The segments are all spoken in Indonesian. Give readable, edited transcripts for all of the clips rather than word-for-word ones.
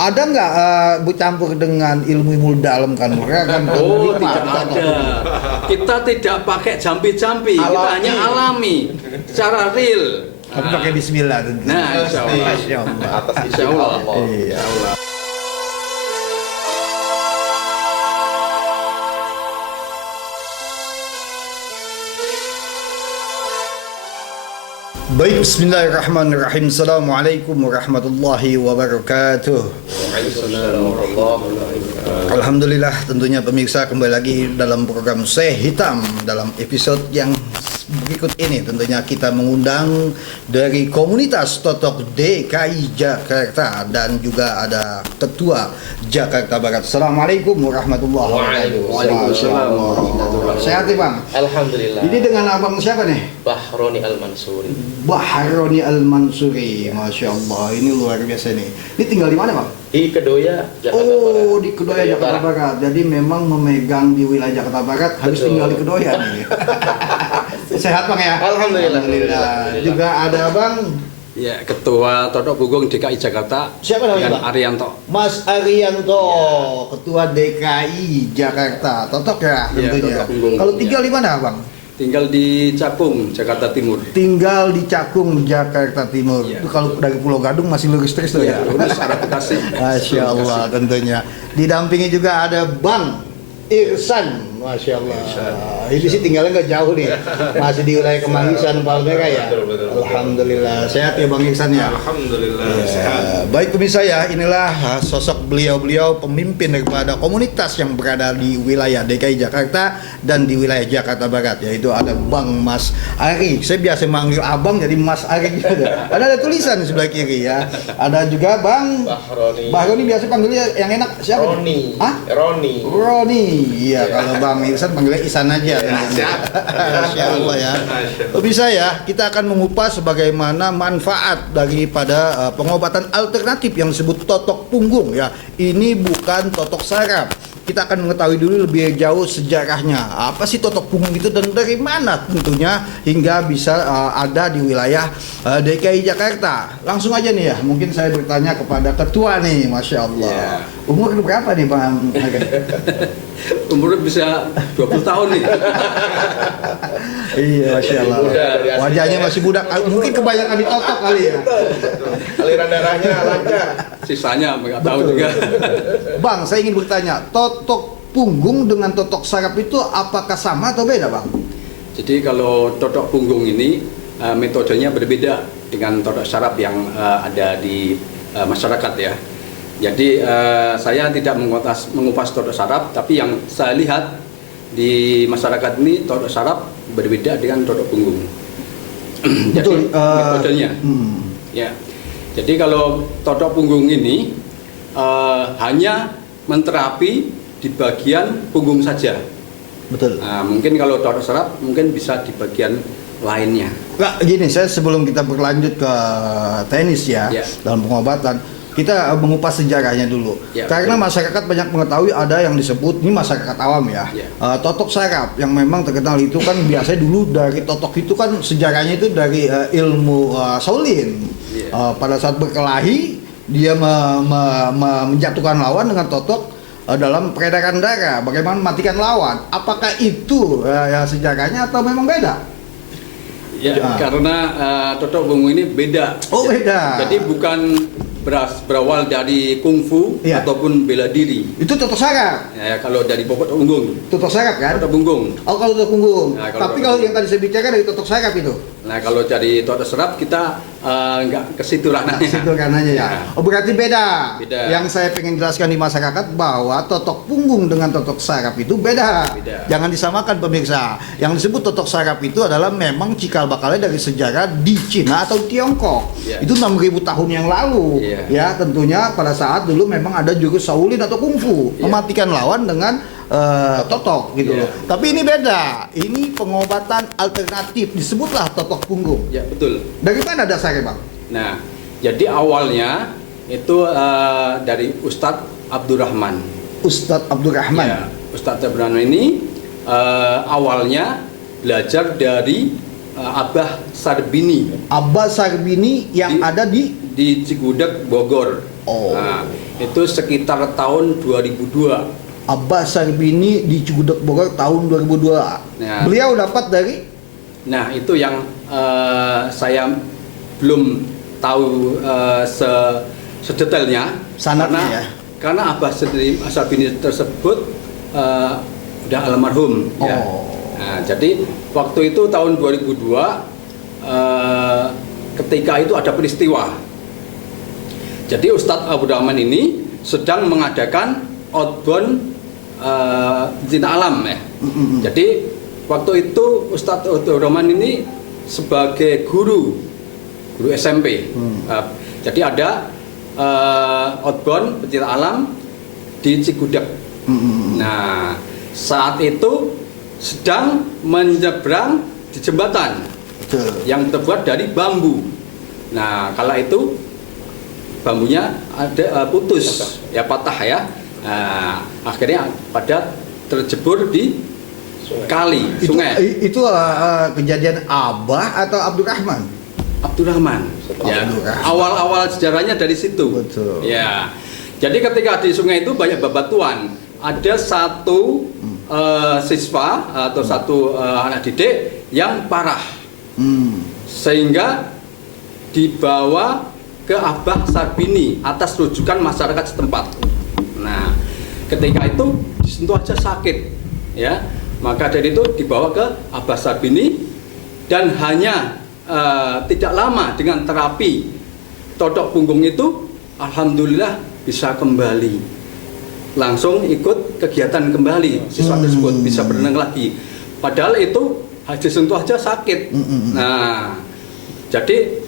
Ada nggak bercampur dengan ilmu-ilmu dalam kan? Mereka kan Oh, penikmat, tidak totok. ada. Kita tidak pakai jampi-jampi, kita hanya alami, secara real. Tapi pakai bismillah tentu. Nah, insya Allah. Masya Allah. Atas izin Insya Allah. Allah. Iya. Baik, bismillahirrahmanirrahim. Assalamualaikum warahmatullahi wabarakatuh. Waalaikumsalam warahmatullahi wabarakatuh. Alhamdulillah, tentunya pemirsa kembali lagi dalam program Seh Hitam. Dalam episode yang berikut ini tentunya kita mengundang dari komunitas Totok DKI Jakarta dan juga ada Ketua Jakarta Barat. Assalamualaikum warahmatullahi wabarakatuh. Waalaikumsalam warahmatullahi wabarakatuh. Sehat ya Bang? Alhamdulillah. Ini dengan abang siapa nih? Bahroni Al-Mansuri. Bahroni Al-Mansuri. Masya Allah, ini luar biasa nih. Ini tinggal di mana Bang? Di Kedoya, Jakarta Barat. Oh, di Kedoya, Jakarta Barat. Jadi memang memegang di wilayah Jakarta Barat, harus Betul. tinggal di Kedoya nih. Sehat Bang ya? Alhamdulillah. Juga ada Bang Ya, Ketua Totok Punggung DKI Jakarta. Siapa namanya, Dengan Pak? Arianto. Mas Arianto, Ya. Ketua DKI Jakarta. Totok ya Iya, tentunya. Totok Punggung. Kalau tinggal di mana Bang? Tinggal di Cakung, Jakarta Timur. Tinggal di Cakung, Jakarta Timur. Iya. Itu kalau dari Pulau Gadung masih lurus terus tuh ya. Lurus arah Bekasi. Masya Allah tentunya. Didampingi juga ada Bang Irsan. Masya Allah. Ini sih tinggalnya nggak jauh nih. Masih di wilayah Kemanggisan, Palmera ya. Betul. Alhamdulillah. Sehat ya Bang Irsan ya. Alhamdulillah. Ya, baik pemirsa ya, inilah sosok beliau-beliau pemimpin daripada komunitas yang berada di wilayah DKI Jakarta dan di wilayah Jakarta Barat, yaitu ada Bang Mas Ari. Saya biasa manggil abang jadi Mas Ari juga. Ada tulisan di sebelah kiri ya. Ada juga Bang Bahroni. Roni, biasa panggilnya yang enak siapa? Roni. Hah? Roni. Roni. Iya, Iya. kalau Bang Irsan panggilnya Isan aja. Masya Allah ya. Bisa ya, kita akan mengupas bagaimana manfaat daripada pengobatan alternatif yang disebut totok punggung ya. Ini bukan totok saraf. Kita akan mengetahui dulu lebih jauh sejarahnya. Apa sih totok punggung itu dan dari mana tentunya hingga bisa ada di wilayah DKI Jakarta. Langsung aja nih ya, mungkin saya bertanya kepada ketua nih, Masya Allah. Ya. Umur berapa nih Bang? Umurnya bisa 20 tahun nih. Iya, Masya Allah. Muda dari asli Wajahnya ya. masih muda. Mungkin kebanyakan ditotok kali ya. Aliran darahnya lancar. Sisanya nggak tahu juga. Bang, saya ingin bertanya, totok punggung dengan totok saraf itu apakah sama atau beda, Bang? Jadi kalau totok punggung ini metodenya berbeda dengan totok saraf yang ada di masyarakat ya. Jadi saya tidak mengupas totok saraf, tapi yang saya lihat di masyarakat ini totok saraf berbeda dengan totok punggung. Jadi Betul, metodenya. Ya. Jadi kalau totok punggung ini hanya menterapi di bagian punggung saja. Betul. Nah, mungkin kalau totok saraf mungkin bisa di bagian lainnya. Nah, gini, saya sebelum kita berlanjut ke tenis ya, Ya. dalam pengobatan, kita mengupas sejarahnya dulu. Ya, Karena betul. masyarakat banyak mengetahui ada yang disebut, ini masyarakat awam ya, Ya. totok saraf yang memang terkenal itu kan biasanya dulu dari totok itu kan sejarahnya itu dari ilmu Shaolin. Ya. Pada saat berkelahi dia menjatuhkan lawan dengan totok dalam peredaran darah. Bagaimana mematikan lawan? Apakah itu ya sejarahnya atau memang beda? Ya, Ah. karena totok punggung ini beda. Oh, beda. Jadi bukan berawal dari kungfu Iya. ataupun bela diri. Itu totok saraf. Ya, kalau dari pokok punggung, Totok saraf kan? totok punggung. Oh, kalau totok punggung. Nah, kalau Tapi totok kalau yang punggung. tadi saya bicara dari totok saraf itu. Nah, kalau dari totok saraf kita nggak ke situ ranahnya. Situ karenanya ya. Ya. Oh, berarti beda. Beda. Yang saya pengen jelaskan di masyarakat bahwa totok punggung dengan totok saraf itu beda. Beda. Jangan disamakan pemirsa. Yang disebut totok saraf itu adalah memang cikal bakalnya dari sejarah di Cina atau Tiongkok. Ya. Itu 6.000 tahun yang lalu. Ya. Ya, tentunya pada saat dulu memang ada jurus Shaolin atau kungfu, Ya. mematikan lawan dengan totok gitu Ya. loh. Tapi ini beda. Ini pengobatan alternatif, disebutlah totok punggung. Ya, betul. Dari mana dasarnya, Bang? Nah, jadi awalnya itu dari Ustadz Abdurrahman. Ustadz Abdurrahman. Ya, Ustadz Abdurrahman ini awalnya belajar dari Abah Sarbini Abah Sarbini yang Di- ada di di Cigudeg, Bogor. Oh. Nah, itu sekitar tahun 2002. Abbas Sarbini di Cigudeg Bogor tahun 2002. Ya. Beliau dapat dari Nah, itu yang saya belum tahu sedetailnya sanadnya ya. Karena Abbas Sarbini tersebut udah almarhum ya. Oh. Nah, jadi waktu itu tahun 2002 ketika itu ada peristiwa. Jadi Ustadz Abdurrahman ini sedang mengadakan outbound pencinta alam ya. Jadi waktu itu Ustadz Abdurrahman ini sebagai guru SMP. Jadi ada outbound pencinta alam di Cigudeg. Nah, saat itu sedang menyeberang di jembatan yang terbuat dari bambu. Nah, kala itu bambunya ada putus, ya patah ya. Nah, akhirnya pada terjebur di kali, sungai. Itu kejadian Abah atau Abdurrahman? Abdurrahman. Ya, Abdurrahman. awal-awal sejarahnya dari situ. Betul. Ya. Jadi ketika di sungai itu banyak bebatuan. Ada satu siswa atau satu anak didik yang parah. Sehingga dibawa ke Abah Sarbini atas rujukan masyarakat setempat. Nah, ketika itu disentuh aja sakit, ya. Maka dari itu dibawa ke Abah Sarbini dan hanya tidak lama dengan terapi todok punggung itu, alhamdulillah bisa kembali. Langsung ikut kegiatan kembali, siswa tersebut bisa berenang lagi. Padahal itu disentuh aja sakit. Nah, jadi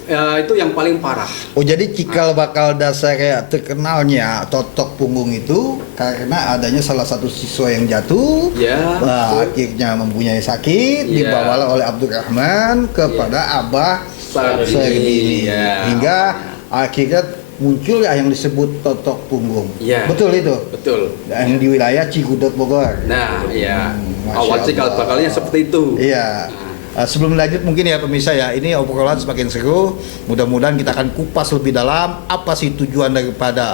itu yang paling parah. Oh, jadi cikal bakal dasar terkenalnya totok punggung itu karena adanya salah satu siswa yang jatuh, Ya, akhirnya mempunyai sakit, Ya. dibawalah oleh Abdurrahman kepada Abah Sarbini, Ya. hingga akhirnya muncul yang disebut totok punggung. Ya. Betul itu. Betul. Yang di wilayah Cigudeg Bogor. Nah, ya. Masya Awal cikal Allah. bakalnya seperti itu. Iya. Sebelum lanjut mungkin ya pemirsa ya, ini obrolan semakin seru. Mudah-mudahan kita akan kupas lebih dalam apa sih tujuan daripada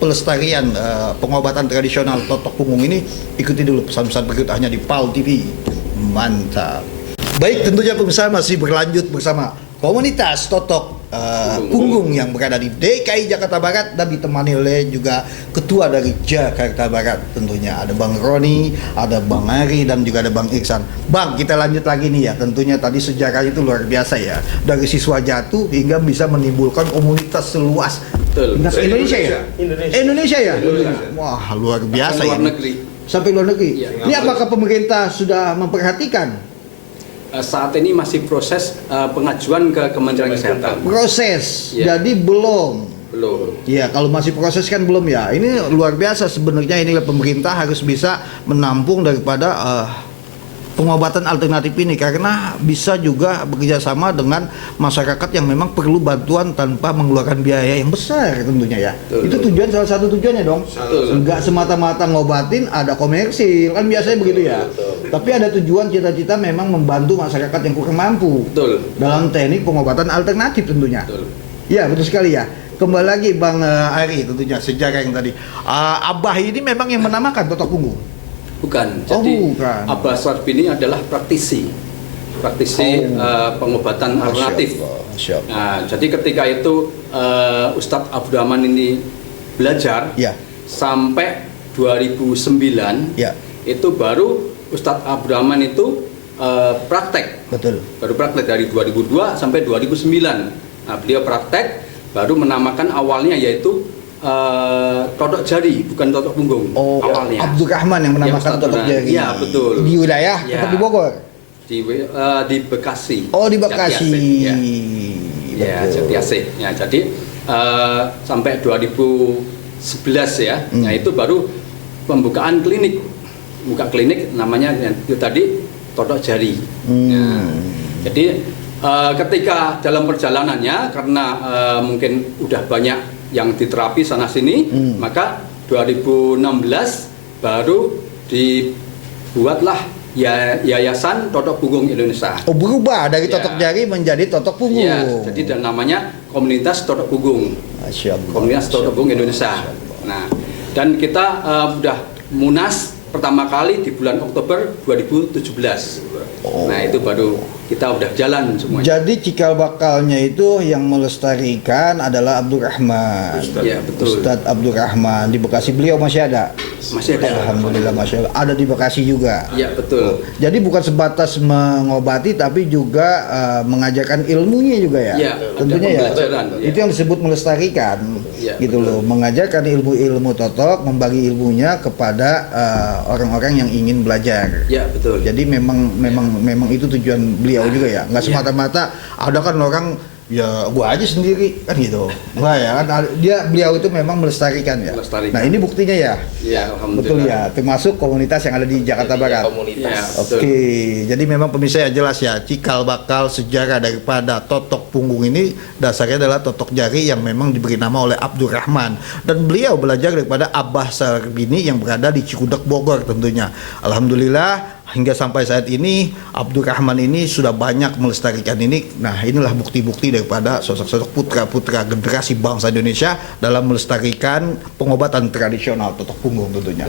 pelestarian pengobatan tradisional totok punggung ini. Ikuti dulu pesan-pesan berikut hanya di PAL TV. Mantap. Baik, tentunya pemirsa masih berlanjut bersama komunitas totok punggung yang berada di DKI Jakarta Barat dan ditemani oleh juga ketua dari Jakarta Barat. Tentunya ada Bang Roni, ada Bang Ari, dan juga ada Bang Iksan. Bang, kita lanjut lagi nih ya. Tentunya tadi sejarahnya itu luar biasa ya. Dari siswa jatuh hingga bisa menimbulkan komunitas seluas Betul. Indonesia ya. Indonesia ya. Indonesia. Wah, luar biasa Luar ini. negeri. Sampai luar negeri. Iya. Ini apakah pemerintah sudah memperhatikan Saat ini masih proses pengajuan ke Kementerian Kesehatan. proses? Iya. Jadi belum. Belum. Ya, kalau masih proses kan belum ya. Ini luar biasa sebenarnya, ini pemerintah harus bisa menampung daripada pengobatan alternatif ini karena bisa juga bekerja sama dengan masyarakat yang memang perlu bantuan tanpa mengeluarkan biaya yang besar tentunya ya. Betul. Itu tujuan, salah satu tujuannya dong. Betul. Enggak semata-mata ngobatin ada komersil kan biasanya begitu ya. Betul. Tapi ada tujuan cita-cita memang membantu masyarakat yang kurang mampu Betul. dalam teknik pengobatan alternatif tentunya. Betul. Ya, betul sekali ya. Kembali lagi Bang Ari, tentunya sejarah yang tadi. Abah ini memang yang menamakan totok punggung. Bukan. Oh, Jadi bukan. Abah Sarbini adalah praktisi pengobatan alternatif. Masya Allah. Nah, jadi ketika itu Ustadz Abdurrahman ini belajar Ya. sampai 2009, Ya, itu baru Ustadz Abdurrahman itu praktek. betul. Baru praktek dari 2002 sampai 2009. Nah, beliau praktek baru menamakan awalnya yaitu totok jari, bukan totok punggung Oh, awalnya. Abdurrahman yang menamakan Ustadz totok Abdurrahman. jari. Iya, betul. Di wilayah Ya. tetap di Bogor. Di Bekasi. Oh, di Bekasi. Jati Asih, ya. Ya, Betul. Jati Asih. Ya, jadi sampai 2011 ya. Nah, itu baru pembukaan klinik. Buka klinik namanya yang itu tadi totok jari. Ya. Jadi ketika dalam perjalanannya karena mungkin udah banyak yang diterapi sana sini, maka 2016 baru dibuatlah Yayasan Totok Punggung Indonesia. Oh, berubah dari Ya. totok jari menjadi totok punggung. Ya, jadi dan namanya Komunitas Totok Punggung. Masya Allah. Komunitas Totok Punggung Indonesia. Nah, dan kita sudah munas pertama kali di bulan Oktober 2017. Nah, itu baru kita udah jalan semuanya. Jadi cikal bakalnya itu yang melestarikan adalah Abdurrahman. Ya, betul. Ustadz Abdurrahman di Bekasi, beliau masih ada. Masih ada. Alhamdulillah, masya Allah. Ada di Bekasi juga. Ya, betul. Jadi bukan sebatas mengobati, tapi juga mengajarkan ilmunya juga ya. Ya, tentunya ya. pembelajaran, ya. Itu yang disebut melestarikan, Ya, gitu betul. loh. Mengajarkan ilmu-ilmu totok, membagi ilmunya kepada orang-orang yang ingin belajar. Ya, betul. Jadi memang itu tujuan beliau juga ya. Nggak Iya. semata-mata ada kan orang ya gua aja sendiri kan gitu. Enggak ya kan beliau itu memang melestarikan ya. Melestarikan. Nah, ini buktinya ya. Ya, alhamdulillah. Betul ya, termasuk komunitas yang ada di Jakarta Jadi, Barat. komunitas. Ya, Oke, betul. jadi memang pemirsa ya jelas ya, cikal bakal sejarah daripada totok punggung ini dasarnya adalah totok jari yang memang diberi nama oleh Abdurrahman, dan beliau belajar daripada Abah Sarbini yang berada di Cikudek Bogor tentunya. Alhamdulillah hingga sampai saat ini Abdurrahman ini sudah banyak melestarikan ini. Nah, inilah bukti-bukti daripada sosok-sosok putra-putra generasi bangsa Indonesia dalam melestarikan pengobatan tradisional totok punggung tentunya.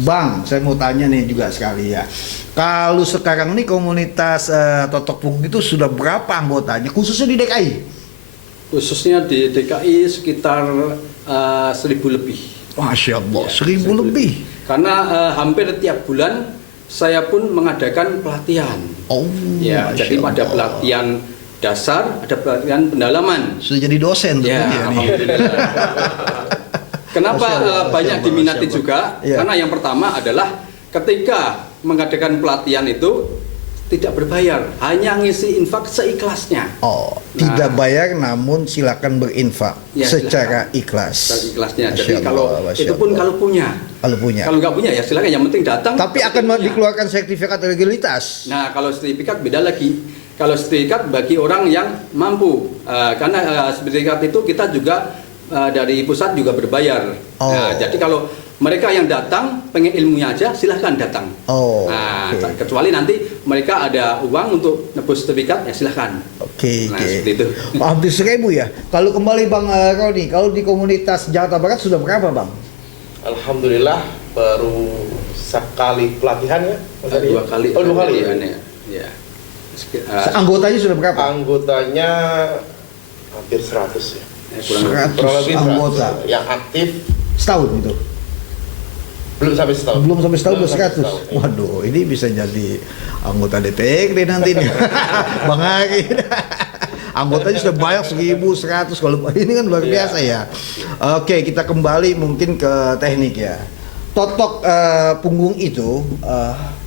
Bang, saya mau tanya nih juga sekali ya. Kalau sekarang ini komunitas totok punggung itu sudah berapa anggotanya khususnya di DKI? Khususnya di DKI sekitar 1.000 lebih. Masya Allah, Ya, 1.000 lebih. Karena hampir tiap bulan saya pun mengadakan pelatihan. Oh, Ya, Masya jadi ada Allah. pelatihan dasar, ada pelatihan pendalaman. Sudah jadi dosen Ya, tentunya nih. alhamdulillah. Kenapa Masya Allah, banyak Masya Allah, diminati Masya Allah. juga? Ya. Karena yang pertama adalah ketika mengadakan pelatihan itu tidak berbayar, hanya ngisi infak seikhlasnya. Oh, Nah. tidak bayar namun silakan berinfak Ya, secara silakan. ikhlas. Seikhlasnya. Masya Jadi Allah, kalau Masya itu pun Allah. kalau punya. Kalau punya. Kalau nggak punya ya silakan, yang penting datang. Tapi yang akan penting punya. dikeluarkan sertifikat legalitas. Nah, kalau sertifikat beda lagi. Kalau sertifikat bagi orang yang mampu, karena sertifikat itu kita juga dari pusat juga berbayar. Oh. Nah, jadi kalau mereka yang datang pengen ilmunya aja, silahkan datang. Oh, Nah, oke. kecuali nanti mereka ada uang untuk nebus sertifikat, ya silahkan. Oke, Nah, oke. seperti itu. Hampir 1.000 ya. Kalau kembali Bang Roni, kalau di komunitas Jakarta Barat sudah berapa Bang? Alhamdulillah baru sekali pelatihan ya. Mas Adi? 2 kali. Oh, 2 kali. Ya. Ya. Anggotanya sudah berapa? Anggotanya hampir 100 ya. Kurang 100 Kurang lebih 100. anggota. Yang aktif Setahun gitu. belum sampai setahun. Belum sampai setahun Belum udah sampai 100. setahun, ya. Waduh, ini bisa jadi anggota DPRD nanti nih. Bang Ari. Anggotanya sudah banyak 1.100, kalau ini kan luar biasa ya. Oke, kita kembali mungkin ke teknik ya. Totok punggung itu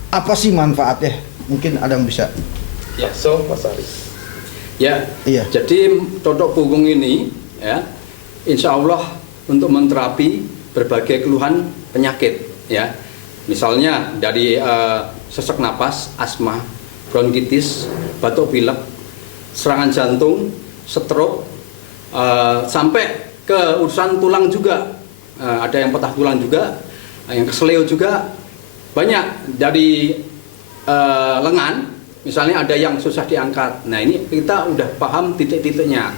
apa sih manfaatnya? Mungkin ada yang bisa. Ya, so Mas Aris. Ya, Iya. jadi totok punggung ini ya, insya Allah untuk menterapi berbagai keluhan penyakit ya. Misalnya dari sesak napas, asma, bronkitis, batuk pilek, serangan jantung, stroke, sampai ke urusan tulang juga. Ada yang patah tulang juga, yang kesleo juga, banyak dari lengan. Misalnya ada yang susah diangkat. Nah, ini kita udah paham titik-titiknya.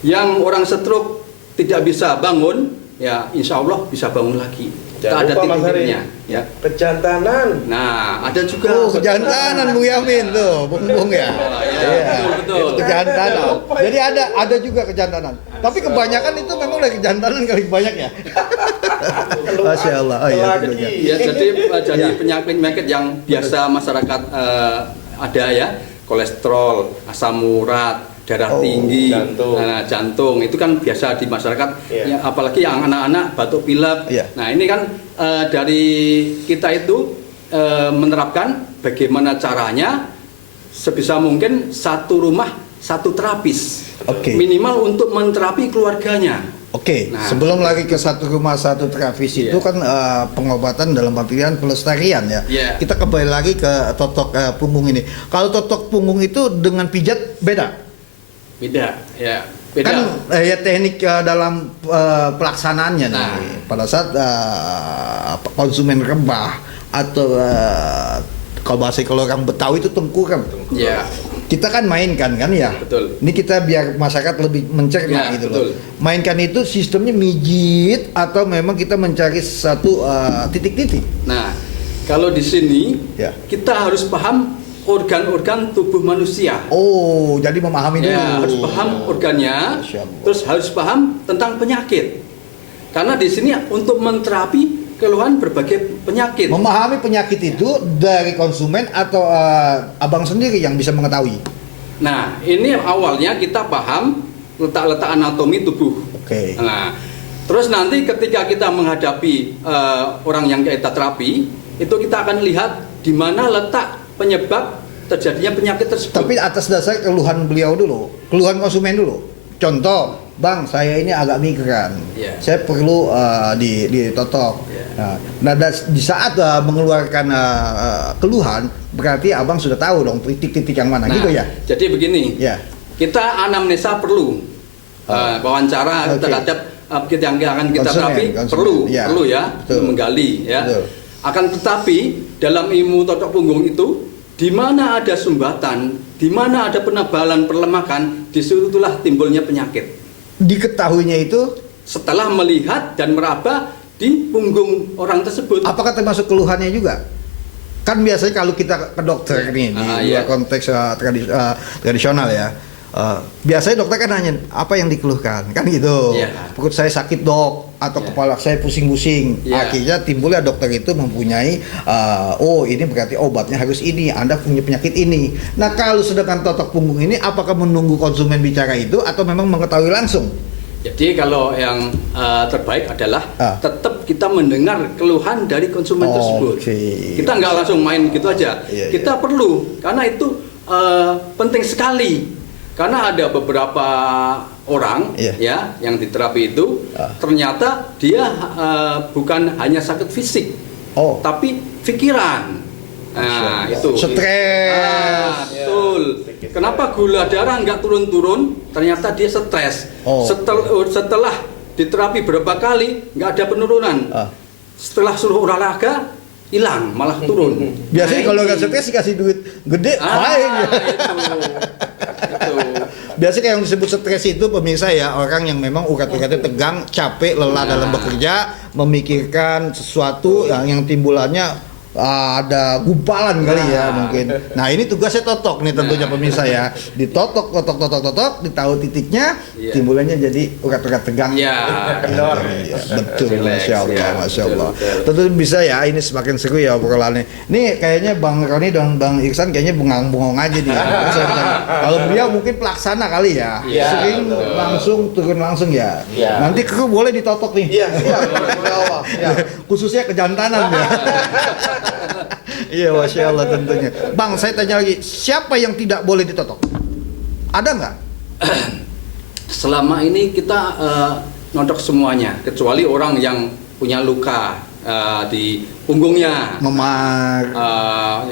Yang orang stroke tidak bisa bangun, ya insya Allah bisa bangun lagi. Kita Jangan ada lupa, Mas titik-titiknya. Ari. Ya. Kejantanan. Nah, ada juga. Oh, kejantanan Bu Yamin tuh, punggung ya. Oh, ya, Iya. betul. Itu kejantanan. Jadi ada juga kejantanan. Tapi kebanyakan itu memang dari kejantanan kali banyak ya. Masya Allah. Oh iya, Lagi. tentunya. Ya, jadi Ya. penyakit-penyakit yang biasa masyarakat ada ya, kolesterol, asam urat, darah Oh, tinggi, jantung. Nah, jantung itu kan biasa di masyarakat. Iya. Ya, apalagi yang anak-anak batuk pilek. Iya. Nah, ini kan dari kita itu menerapkan bagaimana caranya sebisa mungkin satu rumah satu terapis. Oke. Minimal untuk menterapi keluarganya. Oke, Nah, sebelum lagi ke satu rumah satu terapis itu Iya. kan pengobatan dalam artian pelestarian ya. Iya. Kita kembali lagi ke totok punggung ini. Kalau totok punggung itu dengan pijat beda. Beda, ya. Beda. Kan ya teknik dalam pelaksanaannya nih. Nah. Pada saat konsumen rebah atau kalau bahasa kalau orang Betawi itu tengkurap. Ya. Kita kan mainkan kan ya. Betul. Ini kita biar masyarakat lebih mencerna Ya, gitu betul. loh. Mainkan itu sistemnya mijit atau memang kita mencari satu titik-titik. Nah, kalau di sini Ya. kita harus paham organ-organ tubuh manusia. Oh, jadi memahami dulu. Ya, harus paham organnya, Masya Allah. terus harus paham tentang penyakit. Karena di sini untuk menterapi keluhan berbagai penyakit. Memahami penyakit itu dari konsumen atau abang sendiri yang bisa mengetahui. Nah, ini awalnya kita paham letak-letak anatomi tubuh. Oke. Nah, terus nanti ketika kita menghadapi orang yang kita terapi, itu kita akan lihat di mana letak penyebab terjadinya penyakit tersebut. Tapi atas dasar keluhan beliau dulu, keluhan konsumen dulu. Contoh, Bang, saya ini agak migran. Iya. Saya perlu ditotok. Iya. Nah, di saat mengeluarkan keluhan, berarti abang sudah tahu dong titik-titik yang mana, Nah, gitu ya? Jadi begini, Ya. kita anamnesa perlu wawancara Oke. terhadap kita yang akan kita Konsumen, terapi konsumen. Ya. perlu ya, Betul. menggali ya. Betul. Akan tetapi dalam ilmu totok punggung itu, di mana ada sumbatan, di mana ada penebalan perlemakan, disitulah timbulnya penyakit. Diketahuinya itu, Setelah melihat dan meraba di punggung orang tersebut. apakah termasuk keluhannya juga? Kan biasanya kalau kita ke dokter nih, di iya. luar konteks tradisional ya, biasanya dokter kan nanya apa yang dikeluhkan, kan gitu. Iya. Perut saya sakit dok, atau Iya. kepala saya pusing-pusing. Iya. Akhirnya timbulnya dokter itu mempunyai, oh ini berarti obatnya harus ini, Anda punya penyakit ini. Nah kalau sedangkan totok punggung ini, apakah menunggu konsumen bicara itu atau memang mengetahui langsung? Jadi kalau yang terbaik adalah tetap kita mendengar keluhan dari konsumen tersebut. Oke. Kita nggak langsung main gitu aja. Iya, Kita perlu, karena itu penting sekali. Karena ada beberapa orang Iya. ya yang diterapi itu ternyata dia bukan hanya sakit fisik, Oh. tapi pikiran. Nah, itu. Stres. Betul. Kenapa gula darah nggak turun-turun? Ternyata dia stres. Oh. Setelah diterapi berapa kali nggak ada penurunan. Setelah suruh olahraga hilang, malah turun. Biasanya Nah, kalau ini. nggak stres dikasih duit gede, main. Itu. Biasanya kayak yang disebut stres itu pemirsa ya, orang yang memang urat-uratnya tegang, capek, lelah dalam bekerja, memikirkan sesuatu yang timbulannya ada gumpalan kali ya mungkin. Nah ini tugasnya totok nih tentunya pemirsa ya, ditotok, totok, ditahu titiknya, Iya. timbulannya jadi urat-urat tegang. Iya. Iya, betul, Relax, masya Allah, ya. masya Betul, Allah. betul. Tentu bisa ya, ini semakin seru ya obrolannya. Nih kayaknya Bang Roni dan Bang Iksan kayaknya bengong-bengong aja nih. Kalau beliau mungkin pelaksana kali ya, Iya, sering betul. langsung turun langsung ya. Iya. Nanti kru boleh ditotok nih. Iya, siap. Insya Allah. Siap. Khususnya kejantanan ya. Iya, masya Allah tentunya. Bang, saya tanya lagi, siapa yang tidak boleh ditotok? Ada nggak? Selama ini kita nodok semuanya, kecuali orang yang punya luka di punggungnya. Memar.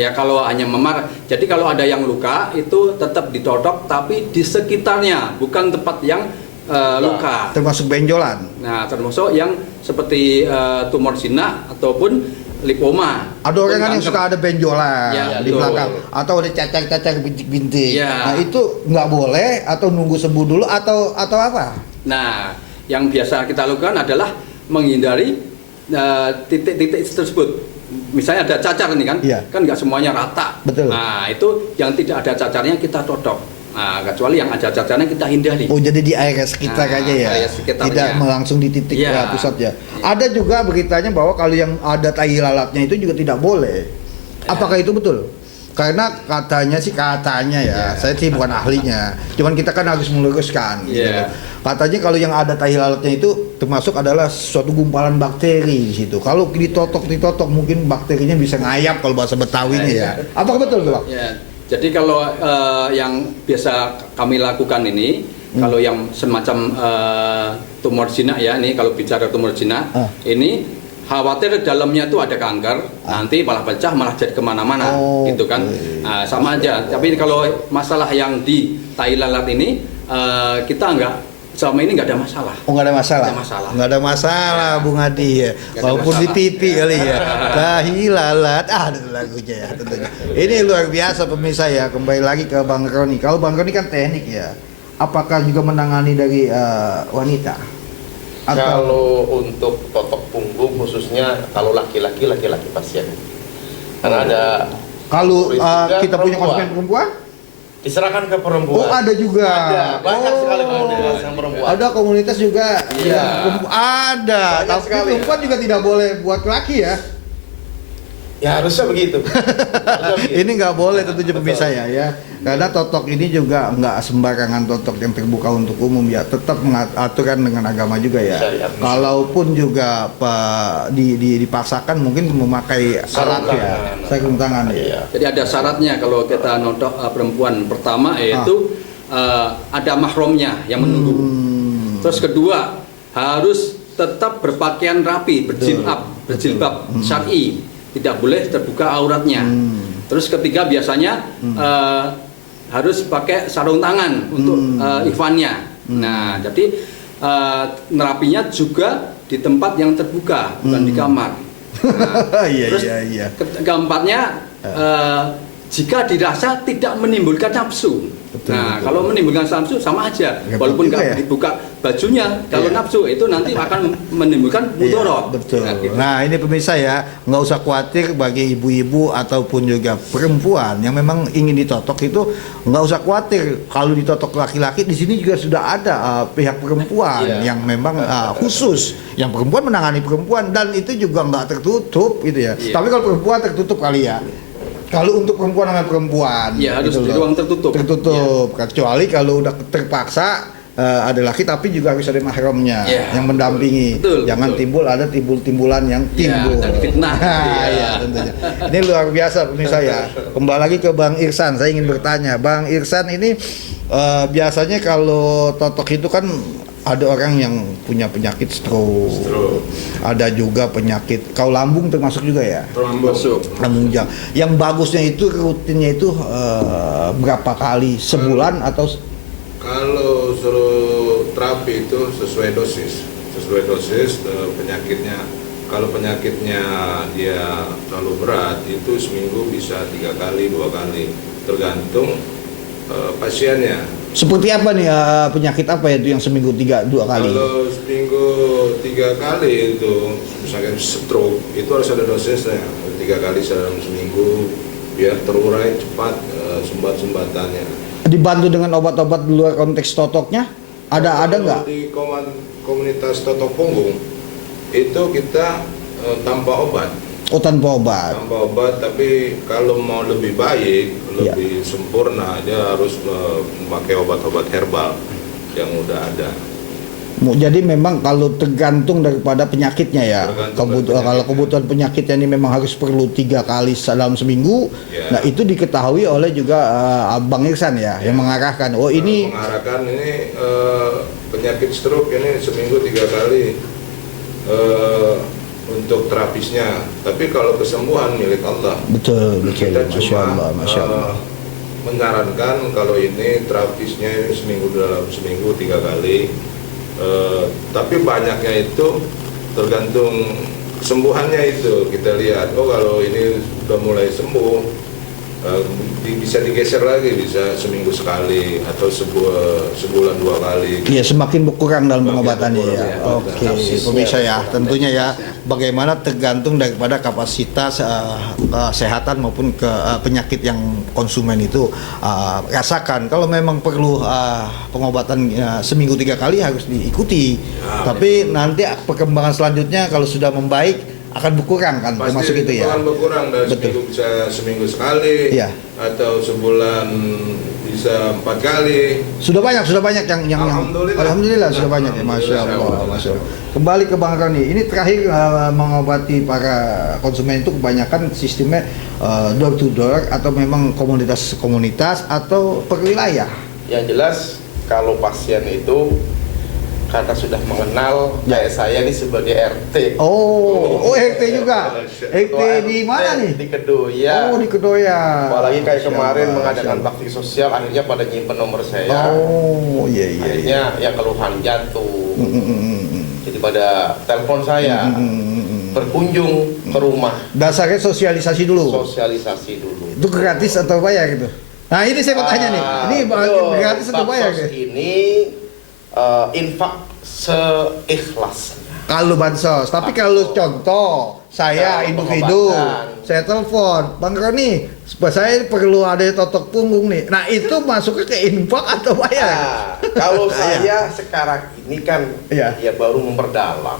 Ya kalau hanya memar, jadi kalau ada yang luka itu tetap ditotok, tapi di sekitarnya, bukan tempat yang luka. Termasuk benjolan. Nah, termasuk yang seperti tumor jinak ataupun lipoma. Ada orang kan yang Kanker. suka ada benjolan Ya, di betul. belakang atau ada cacar-cacar bintik-bintik. Ya. Nah itu nggak boleh atau nunggu sembuh dulu atau apa? Nah, yang biasa kita lakukan adalah menghindari titik-titik tersebut. Misalnya ada cacar nih kan, Iya. kan nggak semuanya rata. Betul. Nah, itu yang tidak ada cacarnya kita totok. Nah, kecuali yang ada cacarnya kita hindari. Oh jadi di area sekitar Nah, aja ya, area sekitarnya. tidak langsung di titik Iya. pusat ya. Ada juga beritanya bahwa kalau yang ada tai lalatnya itu juga tidak boleh. Apakah itu betul? Karena katanya ya, saya sih bukan ahlinya, cuman kita kan harus meluruskan. Gitu. Iya. Katanya kalau yang ada tai lalatnya itu termasuk adalah suatu gumpalan bakteri di situ. Kalau ditotok mungkin bakterinya bisa ngayap kalau bahasa Betawinya ya. Apakah betul tuh, Pak? Ya, jadi kalau yang biasa kami lakukan ini, kalau yang semacam tumor jinak ya, ini kalau bicara tumor jinak, ini khawatir dalamnya itu ada kanker, nanti malah pecah, malah jadi kemana-mana, gitu kan? Nah, sama aja. Tapi kalau masalah yang di tai lalat ini, kita nggak selama ini nggak ada masalah. Oh, nggak ada masalah. Nggak ada masalah. Nggak ada masalah, Bung Adi ya. ada Walaupun di masalah. TV kali ya. Tahilalat. Itu lagunya ya tentunya. Ini luar biasa pemirsa ya. Kembali lagi ke Bang Roni. Kalau Bang Roni kan teknik ya. Apakah juga menangani dari wanita? Kalau untuk totok punggung khususnya kalau laki-laki pasien. Karena ada Kalau juga kita punya perempuan. konsumen perempuan? Diserahkan ke perempuan. Oh, ada juga. Ada, banyak sekali Oh. komunitas yang perempuan. Ada komunitas juga. Iya. yang ada. Banyak Tapi sekali, perempuan juga tidak boleh buat laki ya. Ya harusnya begitu. Harusnya begitu. Ini nggak boleh tentunya Betul. pemirsa ya. Karena totok ini juga nggak sembarangan totok yang terbuka untuk umum ya. Tetap mengaturan dengan agama juga ya. Syariat. Kalaupun juga dipaksakan mungkin memakai Sarung alat ya, tangan. sarung tangan ya. Iya. Jadi ada syaratnya kalau kita nodok perempuan. Pertama yaitu ada mahramnya yang menunggu. Terus kedua harus tetap berpakaian rapi, berjilbab syar'i, tidak boleh terbuka auratnya. Terus ketiga biasanya harus pakai sarung tangan untuk ikhwannya. Nah, jadi nerapinya juga di tempat yang terbuka, bukan di kamar. Nah, Iya, terus iya. keempatnya jika dirasa tidak menimbulkan nafsu. Betul, Nah, betul. kalau menimbulkan nafsu sama aja, Repot walaupun juga nggak ya. dibuka bajunya, kalau Iya. nafsu itu nanti akan menimbulkan Iya, mudorot. betul. Nah, gitu. Nah, ini pemirsa ya, nggak usah khawatir bagi ibu-ibu ataupun juga perempuan yang memang ingin ditotok itu nggak usah khawatir. Kalau ditotok laki-laki di sini juga sudah ada pihak perempuan Iya. yang memang khusus, yang perempuan menangani perempuan dan itu juga nggak tertutup gitu ya. Iya. Tapi kalau perempuan tertutup kali ya. Kalau untuk perempuan sama perempuan, Iya, harus gitu di loh. ruang tertutup. Tertutup. Kecuali kalau udah terpaksa ada laki tapi juga harus ada mahramnya Iya, yang mendampingi. betul, Jangan betul. timbul ada timbul-timbulan yang Iya, timbul. dan fitnah. Iya, Iya. tentunya. Ini luar biasa pemirsa ya. Kembali lagi ke Bang Irsan, saya ingin bertanya, Bang Irsan ini biasanya kalau totok itu kan ada orang yang punya penyakit stroke. Ada juga penyakit kalau lambung termasuk juga ya. Masuk. Lambung jang. Yang bagusnya itu rutinnya itu berapa kali sebulan atau Kalau suruh terapi itu sesuai dosis penyakitnya. Kalau penyakitnya dia terlalu berat itu seminggu bisa 3 kali 2 kali tergantung pasiennya. seperti apa nih penyakit apa ya itu yang seminggu 2 kali? Kalau seminggu 3 kali itu misalkan stroke itu harus ada dosisnya 3 kali dalam seminggu biar terurai cepat sumbat-sumbatannya. Dibantu dengan obat-obat di luar konteks totoknya? Ada Kalau nggak? Di komunitas totok punggung itu kita tanpa obat. Oh, tanpa obat. Tanpa obat, tapi kalau mau lebih baik, Iya. lebih sempurna, dia harus memakai obat-obat herbal yang udah ada. Jadi memang kalau tergantung daripada penyakitnya ya. Tergantung dari Kalau penyakitnya. kebutuhan penyakitnya ini memang harus perlu 3 kali dalam seminggu. Ya. Nah itu diketahui oleh juga Bang Irsan ya, yang mengarahkan. Oh ini Mengarahkan ini penyakit stroke ini seminggu 3 kali untuk terapisnya. Tapi kalau kesembuhan milik Allah. betul. Kita Masya cuma Masya Allah. menyarankan kalau ini terapisnya ini dalam seminggu 3 kali. Tapi banyaknya itu tergantung kesembuhannya itu. Kita lihat, oh kalau ini sudah mulai sembuh, bisa digeser lagi, bisa seminggu sekali atau sebulan 2 kali. Iya, semakin berkurang dalam Semakin pengobatannya ya. berkurang, Oke, dosisnya pemirsa ya, berkurang, tentunya ya. dosisnya. Bagaimana tergantung daripada kapasitas kesehatan maupun ke penyakit yang konsumen itu rasakan. Kalau memang perlu pengobatan seminggu 3 kali harus diikuti. Tapi nanti perkembangan selanjutnya kalau sudah membaik akan berkurang kan, termasuk itu ya. Akan berkurang dari Betul. seminggu bisa seminggu sekali, Iya. atau sebulan bisa 4 kali. Sudah banyak yang Alhamdulillah sudah banyak ya, Masya Allah, Masya Allah. Kembali ke Bang Roni, ini terakhir mengobati para konsumen itu kebanyakan sistemnya door to door atau memang komunitas atau per wilayah. Yang jelas kalau pasien itu karena sudah mengenal kayak saya ini sebagai RT. Oh RT juga. RT di mana nih? Di Kedoya. Oh di Kedoya. Apalagi kayak Masya kemarin Allah, mengadakan Masya Allah. bakti sosial, akhirnya pada nyimpen nomor saya. Oh iya iya. Akhirnya yang keluhan jantung. Jadi pada telepon saya, berkunjung ke rumah, Dasarnya sosialisasi dulu. sosialisasi dulu. Itu gratis atau bayar gitu? Nah ini saya mau tanya nih. Ini betul. gratis atau bayar? Bansos Gitu? ini infak seikhlasnya. Kalau bansos, tapi kalau contoh saya Kalau individu, pengobatan. saya telepon, Bang Roni, saya perlu ada totok punggung nih. Nah itu masuknya ke infak atau bayar? Nah, kalau saya sekarang ini kan Iya. ya baru memperdalam.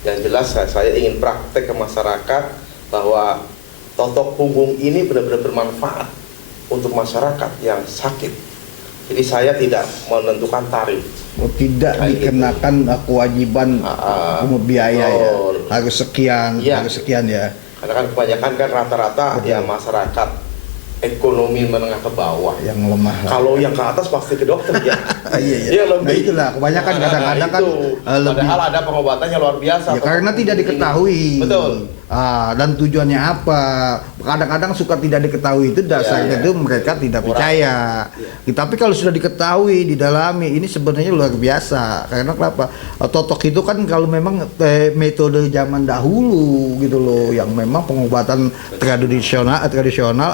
Yang jelas saya ingin praktek ke masyarakat bahwa totok punggung ini benar-benar bermanfaat untuk masyarakat yang sakit. Jadi saya tidak menentukan tarif. Oh, tidak Kayak dikenakan kewajiban pungut biaya ya. betul. Harus sekian, Iya. harus sekian ya. Karena kan kebanyakan kan rata-rata Betul. ya masyarakat ekonomi menengah ke bawah. Yang lemah. lah. Kalau yang ke atas pasti ke dokter ya. Iya iya. Iya, Nah lebih. itulah kebanyakan kadang-kadang kan itu. lebih. Padahal ada pengobatannya luar biasa. Ya, karena tidak diketahui. Betul. Dan tujuannya apa? Kadang-kadang suka tidak diketahui itu dasarnya Iya, iya. itu mereka tidak Kurang. percaya. Tapi kalau sudah diketahui, didalami, ini sebenarnya luar biasa. Karena kenapa? Totok itu kan kalau memang metode zaman dahulu gitu loh, yang memang pengobatan tradisional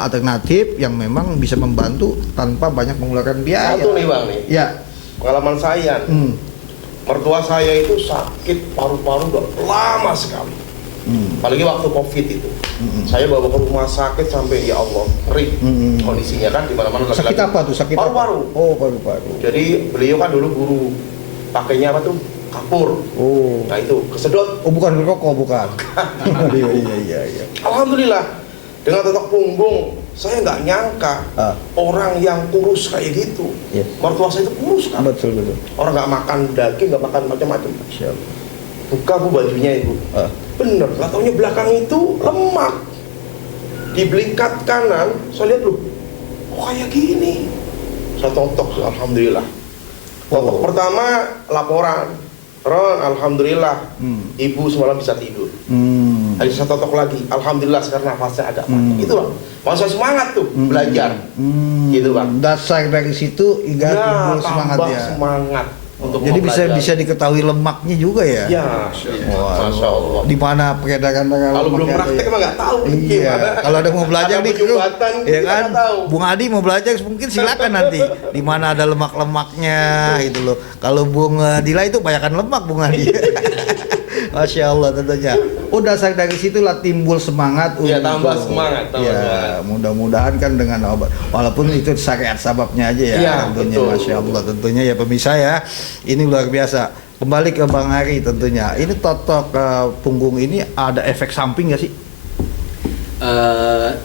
alternatif yang memang bisa membantu tanpa banyak mengeluarkan biaya. Satu nih Bang nih. Ya. Pengalaman saya. Hmm. Mertua saya itu sakit paru-paru udah lama sekali. Apalagi waktu Covid itu. Saya bawa ke rumah sakit sampai ya Allah, ngeri kondisinya kan di mana-mana lagi. Sakit apa tuh? Sakit apa? paru-paru. Oh, paru-paru. Jadi beliau kan dulu guru. Pakainya apa tuh? Kapur. Oh. Nah itu kesedot. Oh, bukan rokok, bukan. Iya. Alhamdulillah dengan totok punggung saya nggak nyangka orang yang kurus kayak gitu. Iya. Mertua saya itu kurus kan. Betul. Orang nggak makan daging, nggak makan macam-macam. Masya Allah. Buka bu bajunya ibu. Bener, nggak taunya belakang itu lemak. Di belikat kanan, saya lihat loh, kok kayak gini. Saya totok, alhamdulillah. Totok pertama laporan, Ron, alhamdulillah, ibu semalam bisa tidur. Hari saya totok lagi, alhamdulillah sekarang nafasnya agak mati. Itu bang, masa semangat tuh belajar, gitu bang. Dasar dari situ hingga timbul semangat tambah ya. semangat untuk Jadi mempelajari. bisa diketahui lemaknya juga ya. Ya, Wah, Masya Allah. Di mana peredaran Kalau belum lemaknya praktek ada emang nggak tahu. ya? Iya. Kalau ada mau belajar Ada nih, penyumbatan, ya kita kan? nggak tahu. Bung Adi mau belajar mungkin silakan nanti. Di mana ada lemak-lemaknya gitu loh. Kalau Bung Dila itu banyakkan lemak Bung Adi. Masya Allah tentunya. Oh dasar dari situlah timbul semangat. Iya, tambah untuk- semangat, tambah Ya, semangat. mudah-mudahan kan dengan obat. Walaupun itu syariat sababnya aja ya. Iya, Tentunya betul, Masya Allah tentunya ya pemirsa ya. Ini luar biasa. Kembali ke Bang Ari tentunya. Ini totok punggung ini ada efek samping nggak sih?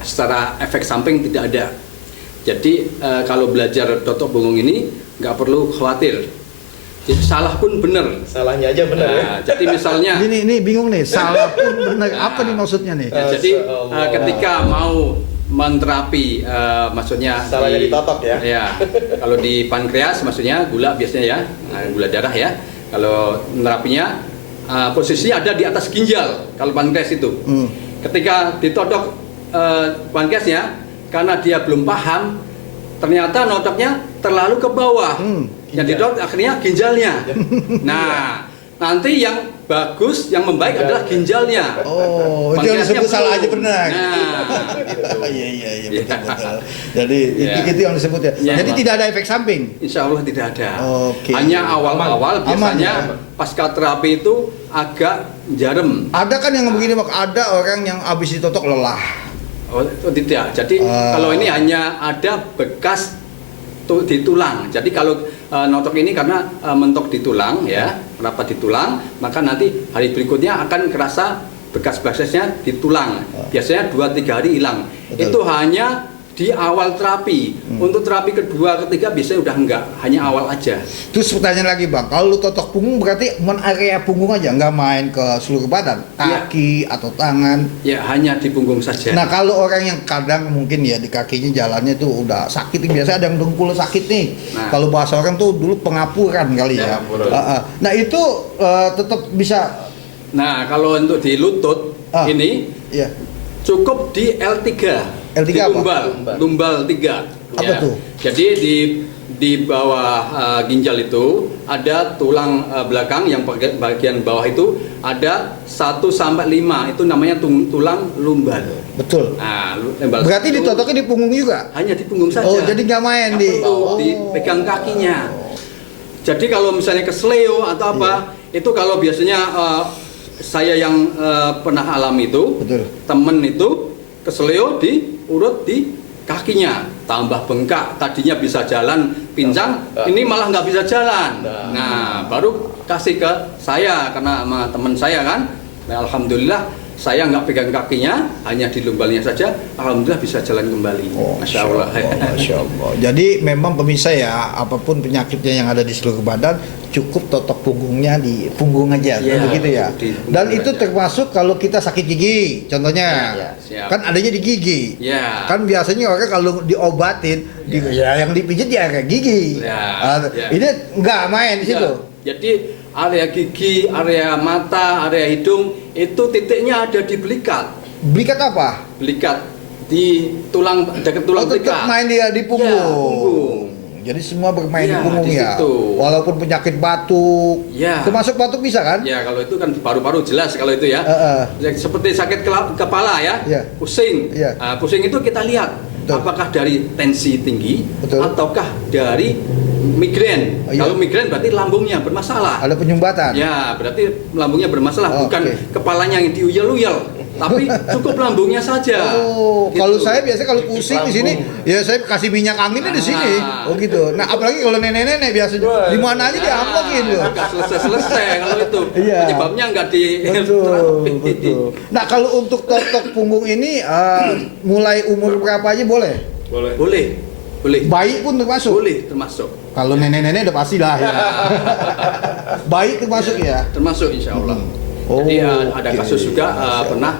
Secara efek samping tidak ada. Jadi kalau belajar totok punggung ini nggak perlu khawatir. Jadi, salah pun benar. Salahnya aja benar ya. Nah, jadi misalnya Ini bingung nih. Salah pun benar. Apa nih maksudnya nih? ya, jadi Masya Allah. ketika mau menterapi maksudnya Salahnya ditotok ya. Ya, kalau di pankreas maksudnya gula biasanya ya, gula darah ya. Kalau terapinya posisinya ada di atas ginjal kalau pankreas itu. Ketika ditodok pankreasnya karena dia belum paham, ternyata notoknya terlalu ke bawah. Yang ditodok akhirnya ginjalnya. Nah, nanti yang bagus, yang membaik adalah ginjalnya. Oh, itu yang Pankreasnya disebut salah belum. aja benar. Nah, gitu. Iya betul. Jadi Iya. itu yang disebut ya. Iya, Jadi Pak. tidak ada efek samping. Insya Allah tidak ada. Oke. Hanya awal-awal Aman. biasanya Aman. pasca terapi itu agak jarem. Ada kan yang begini Pak, ada orang yang habis ditotok lelah. Oh, tidak. Jadi kalau ini hanya ada bekas di tulang. Jadi kalau notok ini karena mentok di tulang ya, rapat di tulang, maka nanti hari berikutnya akan kerasa bekas-bekasnya di tulang. Biasanya 2-3 hari hilang. Betul. Itu hanya di awal terapi. Untuk terapi kedua, ketiga biasanya udah enggak, hanya awal aja. Terus pertanyaan lagi Bang, kalau lu totok punggung berarti area punggung aja, nggak main ke seluruh badan, kaki atau tangan? Ya, hanya di punggung saja. Nah kalau orang yang kadang mungkin ya di kakinya jalannya tuh udah sakit, biasanya ada yang dengkul sakit nih. Nah. Kalau bahasa orang tuh dulu pengapuran kali ya. Pengapuran. Nah itu tetap bisa. Nah, kalau untuk di lutut ini Ya. cukup di L3. L3 di apa? lumbal 3. Apa tuh? Jadi di bawah ginjal itu ada tulang belakang yang bagian bawah itu ada 1 sampai 5, itu namanya tulang lumbal. Betul. Nah, lumbal Berarti itu ditotoknya di punggung juga? hanya di punggung saja. Oh jadi nggak main Nggak di. perlu dipegang kakinya. Jadi kalau misalnya kesleo atau apa, itu kalau biasanya saya yang pernah alami itu, Betul. temen itu kesleo diurut di kakinya, tambah bengkak, tadinya bisa jalan pincang, ini malah nggak bisa jalan. Nah, baru kasih ke saya karena sama teman saya kan. Nah, alhamdulillah saya nggak pegang kakinya, hanya di lumbalnya saja, alhamdulillah bisa jalan kembali. Masya Allah. Masya Allah. Jadi memang pemirsa ya, apapun penyakitnya yang ada di seluruh badan, cukup totok punggungnya di punggung aja, Ya, begitu ya. di punggung Dan itu aja. termasuk kalau kita sakit gigi, contohnya, Ya, siap. kan adanya di gigi. Ya. Kan biasanya orang kalau diobatin, ya yang dipijit di area gigi. Ya, ya. Ini nggak main di situ. Ya, jadi area gigi, area mata, area hidung itu titiknya ada di belikat. Belikat apa? Belikat di tulang dekat tulang tetap belikat. main dia di punggung. Ya, punggung. Jadi semua bermain di Ya, punggung di ya. situ. Walaupun penyakit batuk, Ya. termasuk batuk bisa kan? Ya, kalau itu kan paru-paru jelas kalau itu ya. Ya, seperti sakit kepala ya, Ya. pusing. Ya. Nah, pusing itu kita lihat Betul. apakah dari tensi tinggi Betul. ataukah dari migrain. Oh, iya. Kalau migrain berarti lambungnya bermasalah. Ada penyumbatan. Ya, berarti lambungnya bermasalah, Oh, bukan oke. kepalanya yang diuyel-uyel, tapi cukup lambungnya saja. Oh, Gitu. kalau saya biasanya kalau pusing di sini, ya saya kasih minyak anginnya di sini. Ah. Oh gitu. Nah, apalagi kalau nenek-nenek biasanya di mana aja diampokin loh. Nggak selesai-selesai kalau itu. Iya. Penyebabnya nggak di Betul, betul. Nah, kalau untuk totok punggung ini mulai umur berapa aja boleh? Boleh. Boleh. Bayi pun termasuk. Boleh termasuk. Kalau nenek-nenek udah pasti lah ya. Bayi termasuk ya. Termasuk insya Allah. Oh, Jadi ada oke. kasus juga Masya pernah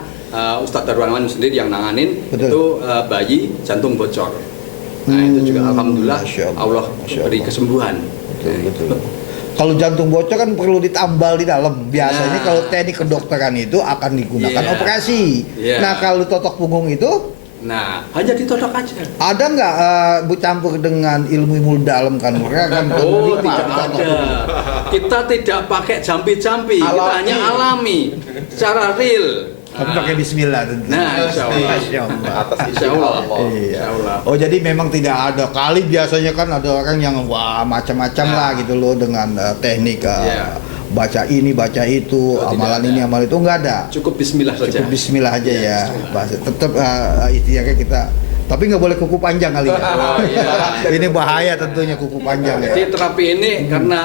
Ustadz Darwanwan sendiri yang nanganin. Betul. Itu bayi jantung bocor. Nah itu juga alhamdulillah Masya Allah. Allah Masya beri Allah. kesembuhan. Betul, betul. Kalau jantung bocor kan perlu ditambal di dalam. Biasanya Nah. kalau teknik kedokteran itu akan digunakan Iya. operasi. Iya. Nah, kalau totok punggung itu Nah hanya ditodok aja. ada nggak bercampur dengan ilmu-ilmu dalam kan? Mereka kan Oh nikmat tidak totok ada. punggung. Kita tidak pakai jampi-jampi. Kita Alami. hanya alami secara real. Tapi pakai bismillah tentu. Nah, insya Allah. Masya Allah. Atas izin Insya Allah. Allah. Iya. Insya Allah. Oh jadi memang tidak ada. Kali biasanya kan ada orang yang wah macam-macam Nah. lah gitu loh dengan teknik Iya. baca ini baca itu, Oh, tidak amalan ada. ini amalan itu enggak ada. Cukup Bismillah saja. Cukup bismillah aja Iya, ya. bismillah. Bahasa tetap ikhtiarnya kita. Tapi nggak boleh kuku panjang kali ya. Oh, iya. Ini bahaya tentunya kuku panjang ya. Jadi terapi ini karena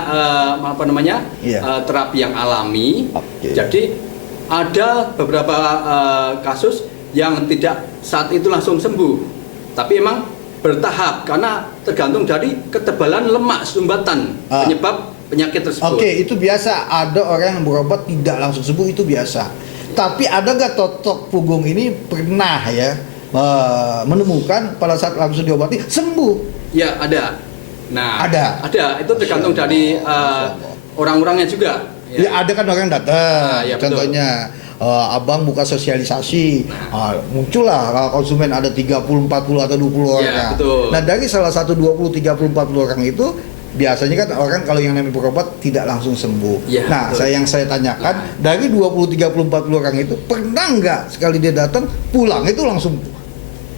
apa namanya Iya. terapi yang alami. Oke. Jadi ada beberapa kasus yang tidak saat itu langsung sembuh, tapi emang bertahap karena tergantung dari ketebalan lemak sumbatan penyebab penyakit tersebut. Oke, itu biasa. Ada orang yang berobat tidak langsung sembuh, itu biasa. Tapi ada nggak totok punggung ini pernah ya menemukan pada saat langsung diobati sembuh? Ya ada. Nah Ada? Itu tergantung dari orang-orangnya juga. Ya, ada kan orang datang. Ya, betul. Contohnya abang buka sosialisasi, muncullah konsumen ada 30, 40 atau 20 orang. Ya, betul. Nah, dari salah satu 20, 30, 40 orang itu biasanya kan orang kalau yang namanya berobat tidak langsung sembuh. Ya, nah, betul. yang saya tanyakan dari 20, 30, 40 orang itu pernah nggak sekali dia datang pulang itu langsung?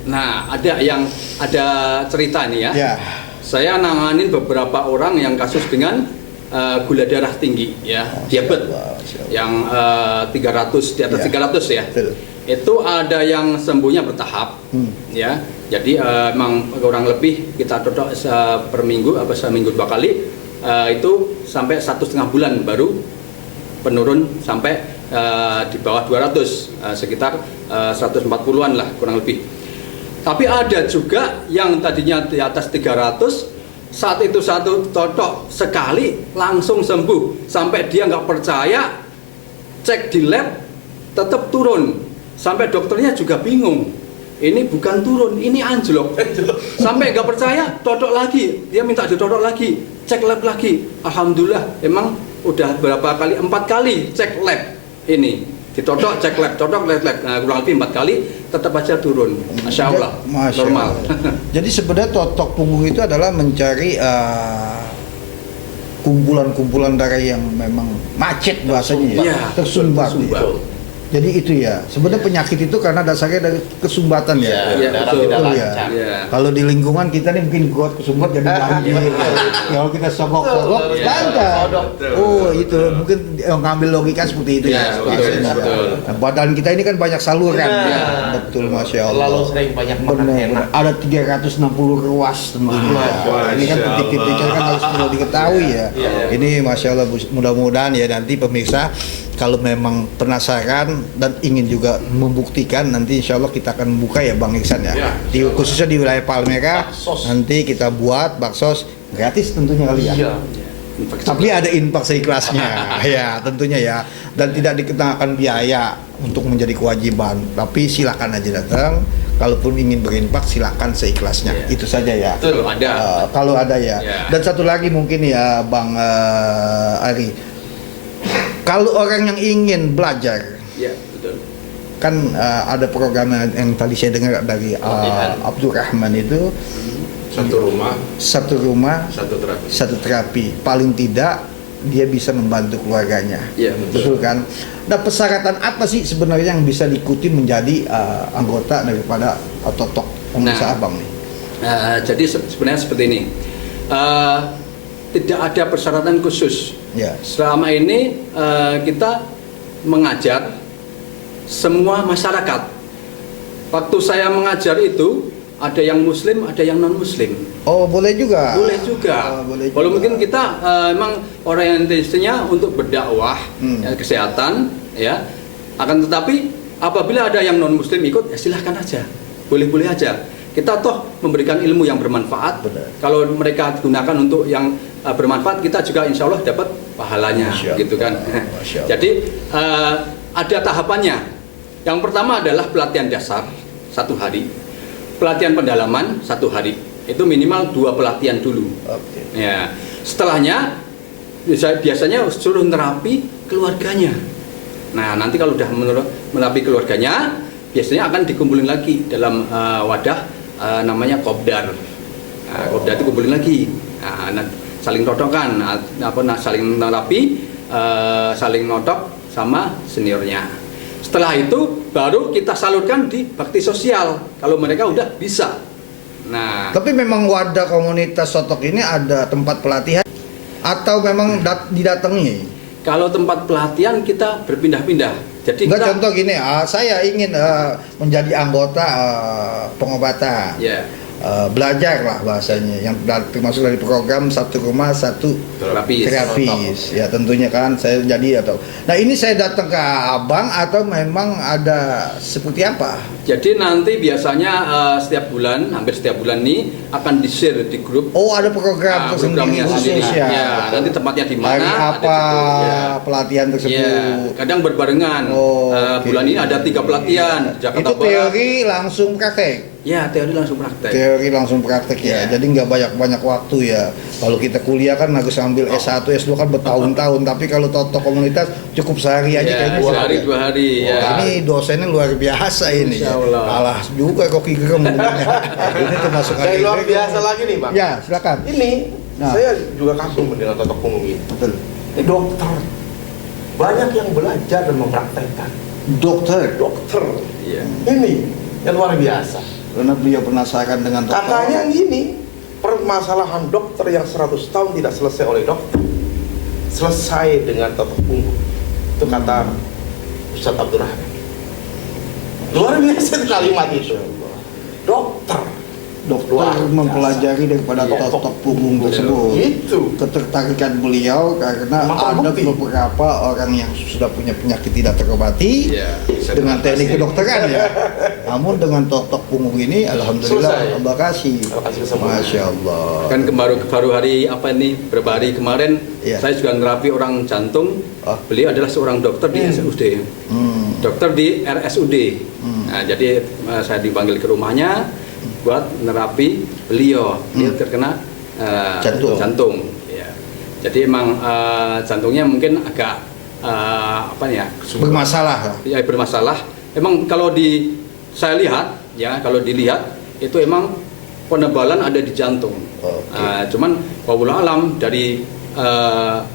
Nah ada cerita nih ya. Ya. Saya nanganin beberapa orang yang kasus dengan gula darah tinggi ya, diabetes yang 300 di atas Ya. 300 ya. Betul. Itu ada yang sembuhnya bertahap ya. Jadi emang kurang lebih kita dodok per minggu apa seminggu 2 kali itu sampai 1,5 bulan baru penurun sampai di bawah 200 sekitar 140-an lah kurang lebih. Tapi ada juga yang tadinya di atas 300, saat itu satu totok sekali langsung sembuh. Sampai dia nggak percaya, cek di lab tetap turun. Sampai dokternya juga bingung. Ini bukan turun, ini anjlok. Sampai nggak percaya, totok lagi. Dia minta ditotok lagi, cek lab lagi. Alhamdulillah, emang udah berapa kali? 4 kali cek lab ini. Ditotok, cek lab, totok, lab. Nah, kurang lebih 4 kali, tetap aja turun. Masya Allah, Masya normal. Allah. Jadi sebenarnya totok punggung itu adalah mencari kumpulan-kumpulan darah yang memang macet bahasanya ya, Iya, tersumbat. tersumbat. Jadi itu ya, sebenarnya penyakit itu karena dasarnya dari kesumbatan ya. Iya, darah betul. tidak Betul, lancar. Iya. Kalau di lingkungan kita nih mungkin kuat kesumbat jadi banjir. Kalau kita sogok-sogok Iya. lancar. Betul. Oh itu mungkin ngambil logika seperti itu Iya, ya. betul, Maksudnya. betul. Nah, badan kita ini kan banyak saluran. Nah, Ya. Betul, masya Allah. Terlalu sering banyak makan Benar, enak. ada 360 ruas tentunya. Ini kan Masya titik-titiknya kan harus perlu diketahui ya. Iya. Ini masya Allah mudah-mudahan ya nanti pemirsa kalau memang penasaran dan ingin juga membuktikan, nanti insya Allah kita akan membuka ya Bang Iksan ya. Ya, Di, khususnya di wilayah Palmera Baksos. nanti kita buat baksos gratis tentunya kali ya. Iya. Tapi ada infak seikhlasnya, ya tentunya ya, dan tidak dikenakan biaya untuk menjadi kewajiban. Tapi silakan aja datang. Kalaupun ingin berinfak silakan seikhlasnya. Iya. Itu saja ya. Betul, ada. Kalau ada ya. Ya. Dan satu lagi mungkin ya Bang Ari. Kalau orang yang ingin belajar, Iya, betul. kan ada program yang tadi saya dengar dari Latihan. Abdurrahman itu Satu rumah, satu rumah satu terapi. satu terapi, paling tidak dia bisa membantu keluarganya. Iya, Betul kan? Nah, persyaratan apa sih sebenarnya yang bisa diikuti menjadi anggota daripada totok pengusaha Bang nih? Jadi sebenarnya seperti ini. Tidak ada persyaratan khusus. Ya. Selama ini kita mengajar semua masyarakat. Waktu saya mengajar itu ada yang muslim, ada yang non muslim. Oh, boleh juga. Boleh juga. Boleh Kalau juga. mungkin kita emang orientasinya untuk berdakwah, ya, kesehatan, ya. Akan tetapi apabila ada yang non muslim ikut, ya silahkan aja. Boleh-boleh aja. Kita toh memberikan ilmu yang bermanfaat. Benar. Kalau mereka gunakan untuk yang bermanfaat, kita juga insya Allah dapat pahalanya, Masya Allah. gitu kan. Masya Allah. Jadi ada tahapannya. Yang pertama adalah pelatihan dasar 1 hari, pelatihan pendalaman 1 hari. Itu minimal 2 pelatihan dulu. Oke. Ya, setelahnya biasanya suruh terapi keluarganya. Nah, nanti kalau udah menerapi keluarganya, biasanya akan dikumpulin lagi dalam wadah namanya kopdar. Nah, kopdar itu kumpulin lagi. Nah, saling totokan, saling terapi, saling notok sama seniornya. Setelah itu baru kita salurkan di bakti sosial kalau mereka udah bisa. Nah, Tapi memang wadah komunitas totok ini ada tempat pelatihan atau memang didatangi? kalau tempat pelatihan kita berpindah-pindah. Jadi Enggak, kita, contoh gini, saya ingin menjadi anggota pengobatan. ya, Belajar lah bahasanya yang termasuk dari program satu rumah satu terapis ya tentunya kan saya jadi atau nah ini saya datang ke abang atau memang ada seperti apa? Jadi nanti biasanya hampir setiap bulan ini akan di-share di grup. Oh ada program Programnya tersendiri sendiri. khusus ya. Ya, nanti tempatnya di mana? Hari ada apa di situ, ya. pelatihan tersebut? Ya, kadang berbarengan. Oh, oke. Bulan ini ada 3 pelatihan. Jakarta Itu Barat. teori langsung praktek. Ya, teori langsung praktek. Teori langsung praktek ya. Ya. Jadi nggak banyak waktu ya. Kalau kita kuliah kan harus ambil S1, S2 kan bertahun-tahun. Tapi kalau totok komunitas cukup sehari aja Ya, kayaknya. sehari 2 hari. Ya. Ini dosennya luar biasa ini. Insya Allah. Kalah juga Rocky Gerem ngomongnya. Ini termasuk Saya Rocky luar Gerem. biasa lagi nih Bang. Ya, silakan. Ini Nah. saya juga kagum mendengar totok punggung ini. Betul. Dokter banyak yang belajar dan mempraktekkan. Dokter. Dokter Iya. ini yang luar biasa. Karena beliau penasaran dengan totok. Katanya gini, permasalahan dokter yang 100 tahun tidak selesai oleh dokter, selesai dengan totok punggung. Itu kata Ustadz Abdurrahman. Luar biasa itu kalimat itu. Dokter dokter Luar biasa. mempelajari daripada Iya. totok punggung tersebut. Itu. Ketertarikan beliau karena Memang ada terbukti. beberapa orang yang sudah punya penyakit tidak terobati Iya, bisa dengan diatasi. teknik kedokteran ya. Namun dengan totok punggung ini, alhamdulillah, Selesai. Allah kasih. Allah kasih kesembuhan. Masya Allah. Kan baru hari apa ini beberapa hari kemarin Iya. saya juga nerapi orang jantung. Oh. Beliau adalah seorang dokter di SUD, dokter di RSUD. Nah, jadi saya dipanggil ke rumahnya buat nerapi beliau. Beliau terkena jantung. Ya. Jadi emang jantungnya mungkin agak apa ya? Bermasalah. Ya, bermasalah. Emang kalau saya lihat ya, kalau dilihat itu emang penebalan ada di jantung. Oke. Cuman wallahu alam dari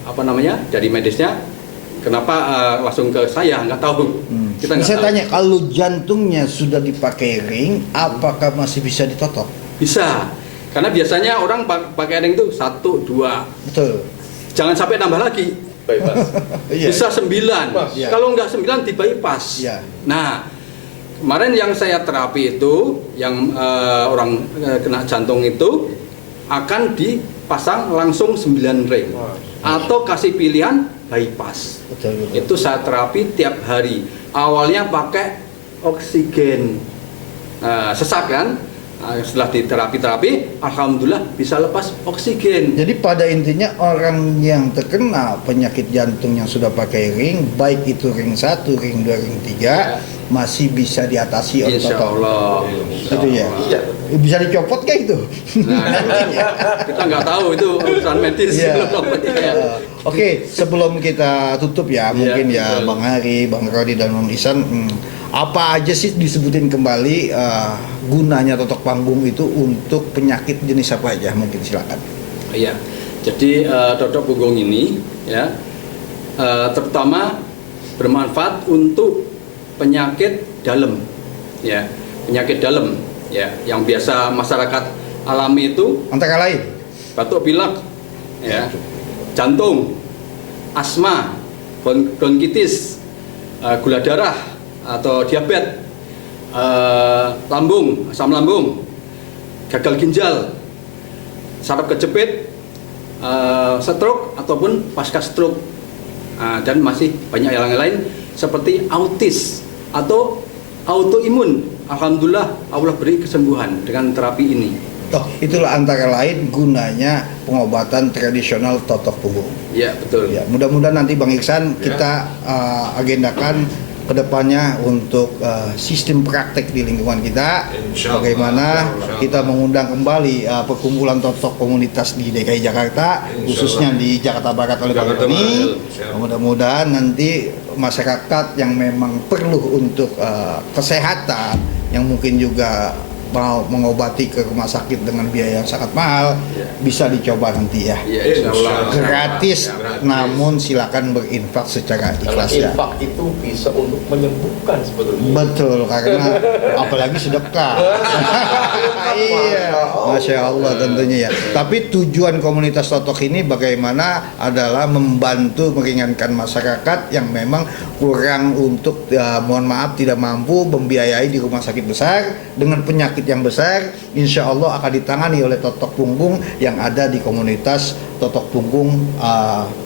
apa namanya, dari medisnya kenapa langsung ke saya nggak tahu. Kita nggak Saya tahu. tanya, kalau jantungnya sudah dipakai ring, apakah masih bisa ditotok? Bisa, karena biasanya orang pakai ring itu 1, 2, Betul. jangan sampai nambah lagi. Bypass. Iya. Bisa 9. Iya. Kalau nggak 9 di bypass. Iya. Nah, kemarin yang saya terapi itu, yang orang kena jantung itu akan dipasang langsung 9 ring atau kasih pilihan bypass. Betul. Itu saya terapi tiap hari. Awalnya pakai oksigen, sesak kan. Setelah diterapi, alhamdulillah bisa lepas oksigen. Jadi pada intinya orang yang terkena penyakit jantung yang sudah pakai ring, baik itu ring 1, ring 2, ring 3, masih bisa diatasi oleh Insya totok. Allah. Itu ya. Iya. Bisa dicopot kayak itu. Nah, kita nggak tahu itu urusan medis. Iya. Ya. Oke, sebelum kita tutup ya, mungkin ya betul. Bang Hari, Bang Rodi dan Bang Ihsan, apa aja sih disebutin kembali gunanya totok panggung itu untuk penyakit jenis apa aja? Mungkin silakan. Iya. Jadi totok punggung ini ya terutama bermanfaat untuk penyakit dalam, ya, penyakit dalam, ya, yang biasa masyarakat alami itu Antara lain, batuk pilek, ya, jantung, asma, bronkitis, gula darah atau diabetes, lambung, asam lambung, gagal ginjal, saraf kejepit, stroke ataupun pasca stroke, dan masih banyak yang lain seperti autis atau autoimun. Alhamdulillah Allah beri kesembuhan dengan terapi ini. toh itulah antara lain gunanya pengobatan tradisional totok punggung. Ya, betul. Ya, mudah-mudahan nanti Bang Ihsan Ya. kita agendakan kedepannya untuk sistem praktek di lingkungan kita, Insya Allah. bagaimana Insya Allah. kita mengundang kembali perkumpulan totok komunitas di DKI Jakarta, Insya khususnya Allah. di Jakarta Barat oleh Bang Jakarta Roni. Barat, siap. Mudah-mudahan nanti masyarakat yang memang perlu untuk kesehatan, yang mungkin juga mau mengobati ke rumah sakit dengan biaya yang sangat mahal, Ya. bisa dicoba nanti ya. Ya, insya Allah. Gratis, Gratis. namun silakan berinfak secara Karena ikhlas ya. infak itu bisa untuk menyembuhkan sebetulnya. Betul, karena apalagi sedekah. Iya, Masya Allah tentunya ya. Tapi tujuan komunitas totok ini bagaimana adalah membantu meringankan masyarakat yang memang kurang untuk mohon maaf tidak mampu membiayai di rumah sakit besar dengan penyakit yang besar. Insya Allah akan ditangani oleh totok punggung yang ada di komunitas totok punggung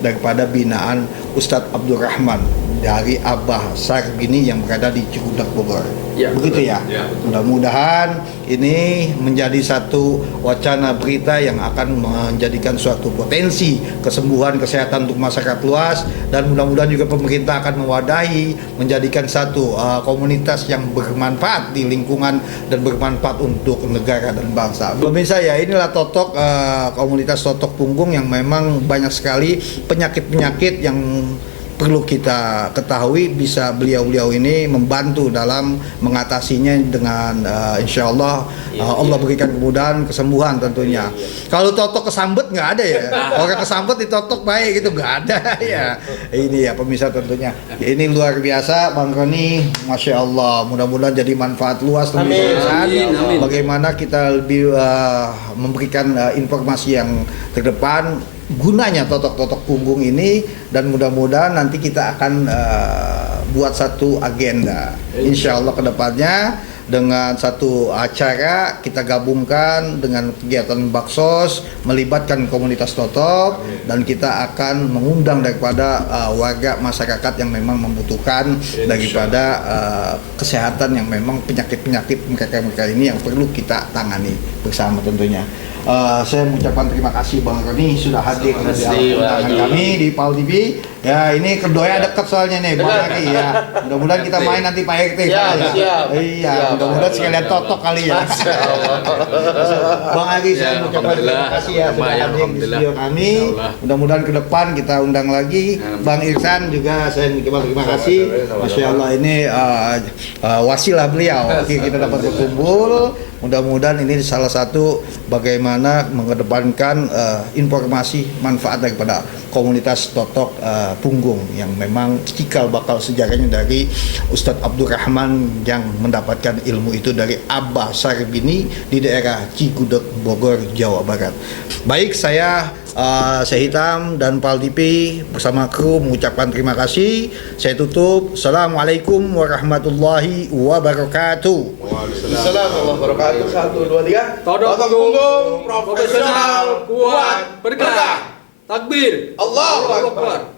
daripada binaan Ustadz Abdurrahman dari Abah Sarbini yang berada di Cihudak Bogor. Ya, Begitu betul. ya. Ya, betul. Mudah-mudahan ini menjadi satu wacana berita yang akan menjadikan suatu potensi kesembuhan kesehatan untuk masyarakat luas, dan mudah-mudahan juga pemerintah akan mewadahi menjadikan satu komunitas yang bermanfaat di lingkungan dan bermanfaat untuk negara dan bangsa. Pemirsa ya, inilah totok komunitas totok punggung yang memang banyak sekali penyakit-penyakit yang perlu kita ketahui, bisa beliau-beliau ini membantu dalam mengatasinya dengan insya Allah Allah berikan kemudahan, kesembuhan tentunya. Kalau totok kesambet nggak ada ya, orang kesambet ditotok baik gitu nggak ada ya. Ini ya pemirsa tentunya. Ini luar biasa Bang Roni, Masya Allah. Mudah-mudahan jadi manfaat luas untuk Amin. pemirsa. Amin, amin. Bagaimana kita lebih memberikan informasi yang terdepan gunanya totok-totok punggung ini, dan mudah-mudahan nanti kita akan buat satu agenda insya Allah ke depannya dengan satu acara kita gabungkan dengan kegiatan Baksos melibatkan komunitas Totok, dan kita akan mengundang daripada warga masyarakat yang memang membutuhkan daripada kesehatan yang memang penyakit-penyakit mereka ini yang perlu kita tangani bersama tentunya. Saya mengucapkan terima kasih Bang Roni sudah hadir di undangan kami di PAL TV. Ya, ini kedoya dekat soalnya nih Bang Ari ya. Mudah-mudahan kita main nanti Pak RT. Siap. Iya, mudah-mudahan sekalian Totok kali ya. Bang Ari, saya mengucapkan terima kasih ya sudah hadir di studio kami. Mudah-mudahan ke depan kita undang lagi. Bang Irsan juga saya mengucapkan terima kasih. Masya Allah, ini wasilah beliau. Kita dapat berkumpul. Mudah-mudahan ini salah satu bagaimana mengedepankan informasi manfaat daripada komunitas Totok Punggung yang memang cikal bakal sejarahnya dari Ustadz Abdurrahman yang mendapatkan ilmu itu dari Abah Sarbini di daerah Cigudeg, Bogor, Jawa Barat. Baik, saya Hitam dan PAL TV bersama kru mengucapkan terima kasih. Saya tutup. Assalamualaikum warahmatullahi wabarakatuh. Assalamualaikum warahmatullahi wabarakatuh. 1, 2, 3. Totok Punggung profesional, kuat, berkah. Takbir. Allahu Akbar.